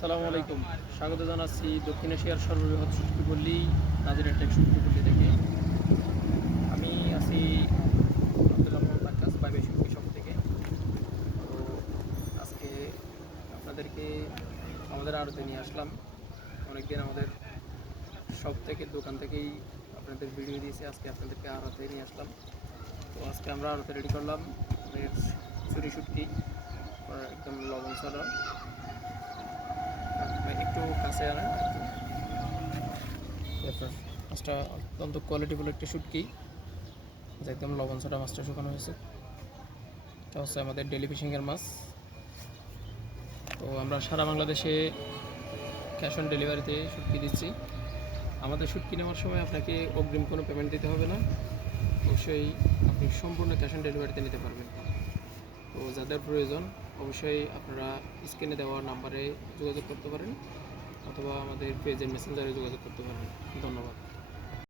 আসসালামু আলাইকুম। স্বাগত জানাচ্ছি দক্ষিণ এশিয়ার সর্ববৃহৎ শুটকি পল্লী নাজিরের টেক শুটকি পল্লী থেকে। আমি আছি আব্দুল্লাহ মোহাম্মদ আক্কাস বাইবে শুটকি শপ থেকে। তো আজকে আপনাদেরকে আমাদের আড়তে নিয়ে আসলাম। অনেকদিন আমাদের শপ থেকে দোকান থেকেই আপনাদের ভিডিও দিয়েছি, আজকে আপনাদেরকে আড়তে নিয়ে আসলাম। তো আজকে আমরা আড়তে রেডি করলাম আমাদের চুরি শুটকি, একদম লবণ ছাড়া। একটু কাছে আনেন একটু। এরপর মাছটা অত্যন্ত কোয়ালিটিফুল একটা শুটকি, যে একদম লবণ ছাড়া মাছটা শুকানো হয়েছে। এটা হচ্ছে আমাদের ডেলি ফিশিংয়ের মাছ। তো আমরা সারা বাংলাদেশে ক্যাশ অন ডেলিভারিতে শুটকি দিচ্ছি। আমাদের শুটকি নেওয়ার সময় আপনাকে অগ্রিম কোনো পেমেন্ট দিতে হবে না, অবশ্যই আপনি সম্পূর্ণ ক্যাশ অন ডেলিভারিতে নিতে পারবেন। তো যাদের প্রয়োজন অবশ্যই আপনারা স্ক্রিনে দেওয়া নাম্বারে যোগাযোগ করতে পারেন, অথবা আমাদের পেজের মেসেঞ্জারে যোগাযোগ করতে পারেন। ধন্যবাদ।